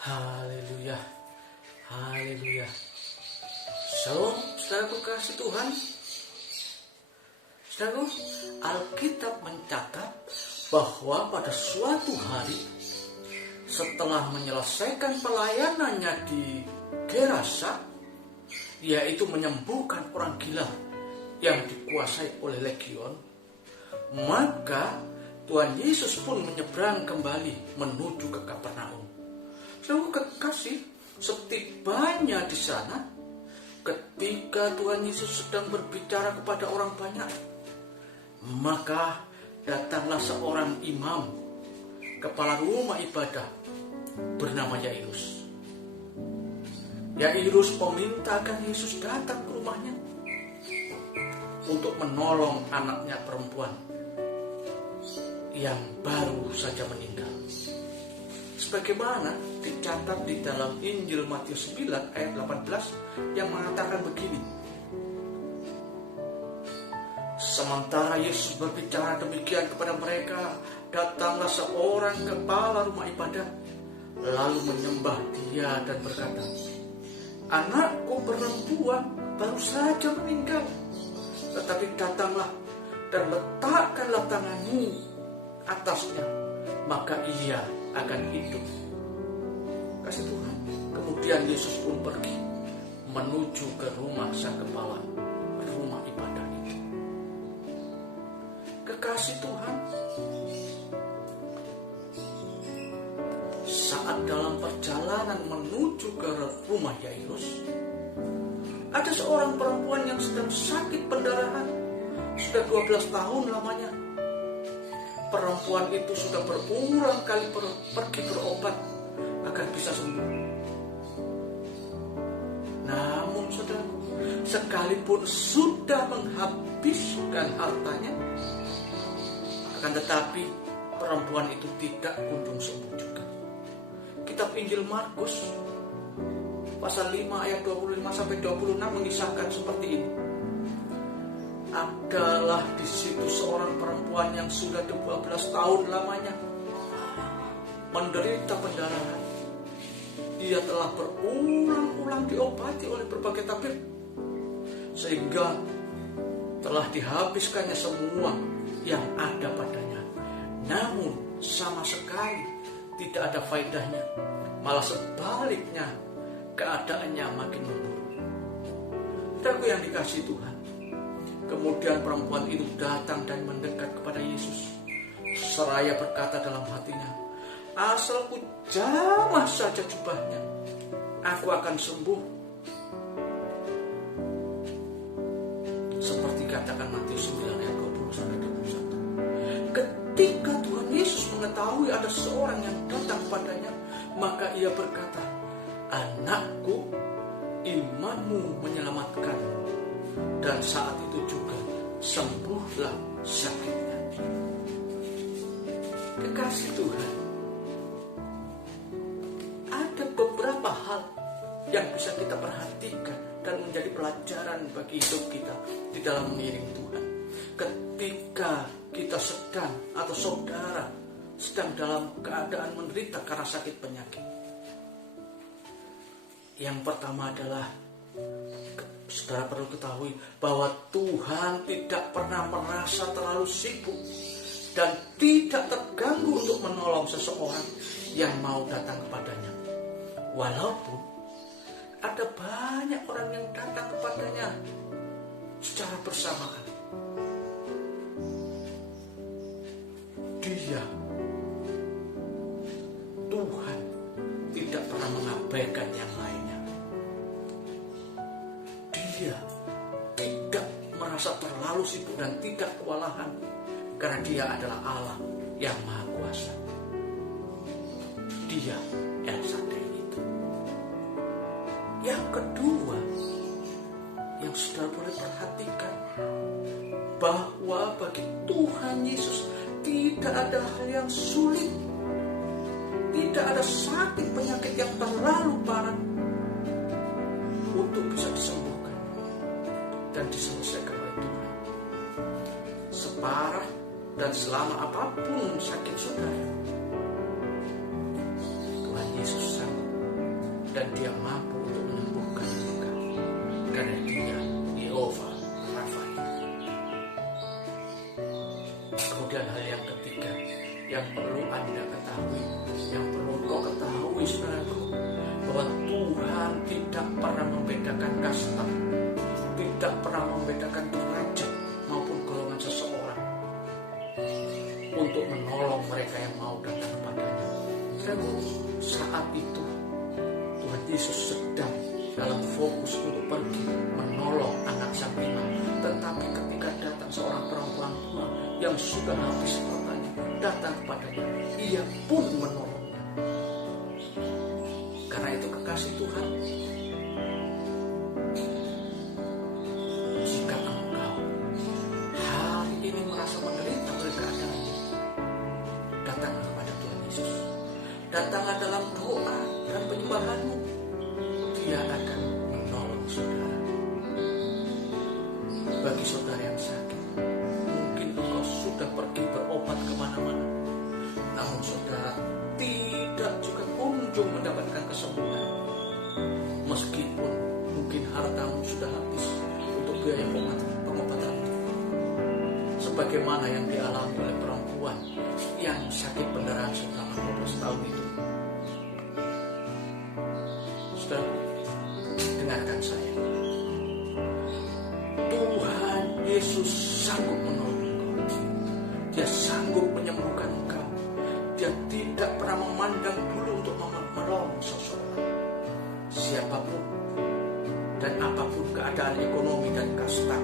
Haleluya, haleluya. Shalom, saudaraku kasih Tuhan. Saudaraku, Alkitab mencatat bahwa pada suatu hari setelah menyelesaikan pelayanannya di Gerasa, yaitu menyembuhkan orang gila yang dikuasai oleh legion, maka Tuhan Yesus pun menyeberang kembali menuju ke Kapernaum. Saudaraku kekasih, setibanya di sana, ketika Tuhan Yesus sedang berbicara kepada orang banyak, maka datanglah seorang imam, kepala rumah ibadah, bernama Yairus. Yairus meminta agar Yesus datang ke rumahnya untuk menolong anaknya perempuan yang baru saja meninggal. Sebagaimana dicatat di dalam Injil Matius 9 ayat 18 yang mengatakan begini. Sementara Yesus berbicara demikian kepada mereka, datanglah seorang kepala rumah ibadah, lalu menyembah dia dan berkata, "Anakku perempuan baru saja meninggal, tetapi datanglah dan letakkanlah tanganmu atasnya, maka ia akan hidup." Kasih Tuhan. Kemudian Yesus pun pergi menuju ke rumah sang kepala rumah ibadah itu. Kekasih Tuhan, saat dalam perjalanan menuju ke rumah Yairus, ada seorang perempuan yang sedang sakit pendarahan sudah 12 tahun lamanya. Perempuan itu sudah berulang kali pergi berobat agar bisa sembuh. Namun saudaraku, sekalipun sudah menghabiskan hartanya, akan tetapi perempuan itu tidak kunjung sembuh juga. Kitab Injil Markus pasal 5 ayat 25 sampai 26 mengisahkan seperti ini. Adalah di situ seorang perempuan yang sudah 12 tahun lamanya menderita pendarahan. Ia telah berulang-ulang diobati oleh berbagai tabib, sehingga telah dihabiskannya semua yang ada padanya. Namun sama sekali tidak ada faedahnya, malah sebaliknya keadaannya makin memburuk. Saudaraku yang dikasihi Tuhan, kemudian perempuan itu datang dan mendekat kepada Yesus, seraya berkata dalam hatinya, "Asal ku jamah saja jubahnya, aku akan sembuh." Seperti katakan Matius 9 ayat 20 sampai 21. Ketika Tuhan Yesus mengetahui ada seorang yang datang kepadanya, maka ia berkata, "Anakku, imanmu menyelamatkanmu." Dan saat itu juga sembuhlah sakitnya. Kekasih Tuhan, ada beberapa hal yang bisa kita perhatikan dan menjadi pelajaran bagi hidup kita di dalam mengiring Tuhan. Ketika kita sedang atau saudara sedang dalam keadaan menderita karena sakit penyakit. Yang pertama adalah, saudara perlu ketahui bahwa Tuhan tidak pernah merasa terlalu sibuk dan tidak terganggu untuk menolong seseorang yang mau datang kepadanya. Walaupun ada banyak orang yang datang kepadanya secara bersamaan, Tuhan tidak pernah mengabaikan yang lainnya. Dia tidak merasa terlalu sibuk dan tidak kewalahan, karena Dia adalah Allah yang Maha Kuasa. Dia El Shaddai itu. Yang kedua, yang saudara boleh perhatikan, bahwa bagi Tuhan Yesus tidak ada hal yang sulit, tidak ada sakit penyakit yang terlalu parah untuk bisa disembuhkan dan diselesaikan oleh Tuhan. Separah dan selama apapun sakit saudara, Tuhan Yesus sanggup dan Dia mampu untuk menyembuhkan engkau, karena Dia Yehova Rafa. Kemudian hal yang ketiga yang perlu Anda ketahui, yang perlu kau ketahui saudaraku, bahwa Tuhan tidak pernah membedakan kasta, tidak pernah membedakan derajat maupun golongan seseorang untuk menolong mereka yang mau datang kepadanya. Saudaraku, saat itu Tuhan Yesus sedang dalam fokus untuk pergi menolong anak sang imam, tetapi ketika datang seorang perempuan tua yang sudah habis hartanya datang kepadanya, Ia pun menolongnya. Karena itu kekasih Tuhan, jika engkau hari ini merasa menderita oleh keadaan, datanglah kepada Tuhan Yesus. Datanglah dalam doa dan penyembahanmu. Dia akan menolong saudara. Bagi saudara yang sakit, mungkin engkau sudah pergi berobat kemana-mana, namun saudara tidak juga kunjung mendapatkan kesembuhan. Meskipun mungkin hartamu sudah habis untuk biaya pengobatan, sebagaimana yang dialami oleh perempuan yang sakit pendarahan selama 12 tahun itu. Saudara, dengarkan saya. Tuhan Yesus sanggup menolong engkau. Dia sanggup menyembuhkan engkau. Dia tidak pernah memandang bulu untuk menolong seseorang, siapapun dan apapun keadaan ekonomi dan kasta,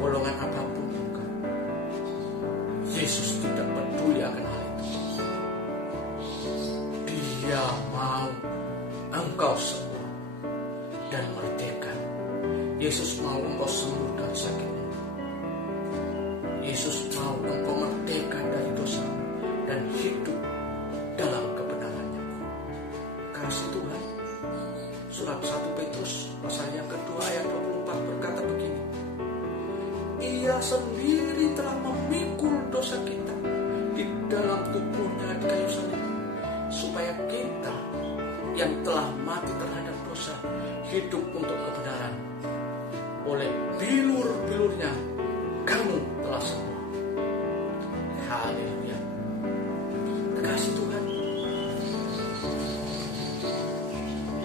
golongan apapun. Yesus tidak peduli akan hal itu. Dia mau engkau sembuh dan merdeka. Yesus mau engkau sembuh dari sakitmu. Yesus mau engkau merdeka dari dosa dan hidup dalam kebenarannya. Kasih Tuhan, surat 1 Petrus pasal yang kedua ayat 24 berkata begini, Ia sendiri telah memikul dosa kita di dalam tubuhnya di kayu salib, supaya kita yang telah mati terhadap dosa hidup untuk kebenaran. Oleh bilur-bilurnya kamu telah sembuh. Haleluya. Kasih Tuhan,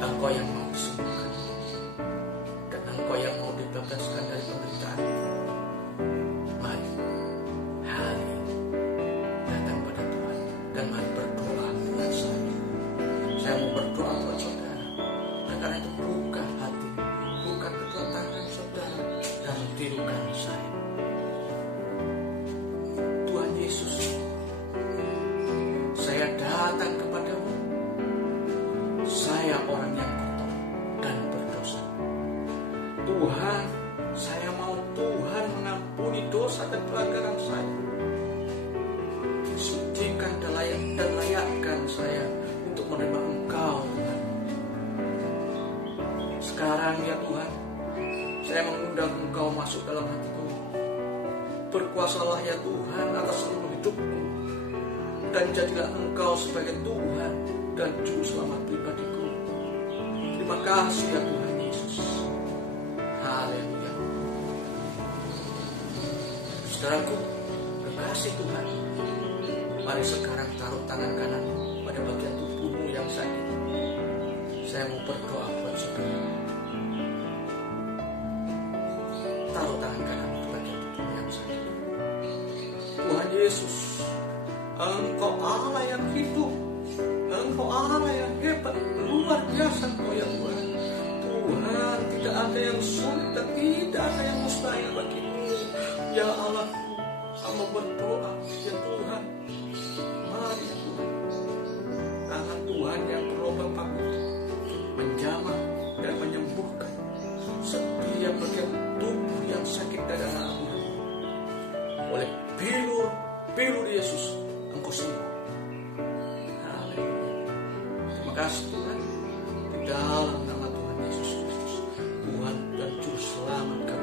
engkau yang mau disembuhkan dan engkau yang mau dibebaskan dari penderitaan, mari hari ini datang pada Tuhan dan mari berdoa dengan saya. Saya mau berdoa buat saudara, dan karena itu buka hati, buka kedua tangan saudara dan tirukan saya. Tuhan Yesus, saya datang kepadamu. Saya orang yang kotor dan berdosa. Tuhan, saya mau Tuhan mengampuni dosa dan pelanggaran saya. Sucikan dan layakkan saya untuk menerima Engkau, Tuhan. Sekarang ya Tuhan, saya mengundang Engkau masuk dalam hatiku. Berkuasalah ya Tuhan atas seluruh hidupku, dan jadilah Engkau sebagai Tuhan dan Juru Selamat pribadiku. Terima kasih ya Tuhan Yesus. Haleluya. Saudaraku, kekasih Tuhan, mari sekarang taruh tangan kanan pada bagian tubuhmu yang sakit. Saya mau berdoa buat saudara. Taruh tangan kanan di bagian tubuhmu yang sakit. Tuhan Yesus, Engkau Allah yang hidup, Engkau Allah yang hebat, luar biasa Engkau ya Tuhan. Tuhan, tidak ada yang sulit dan tidak ada yang mustahil bagimu. Ya Allah, hamba berdoa, ya Tuhan, mari ya Tuhan, tangan Tuhan yang berobat pakut menjamah dan menyembuhkan setiap bagian tubuh yang sakit dan anak-anak. Oleh bilur Yesus, Engkau sembuh. Haleluya. Terima kasih Tuhan, di dalam nama Tuhan Yesus Kristus, Tuhan dan Juru Selamat kami.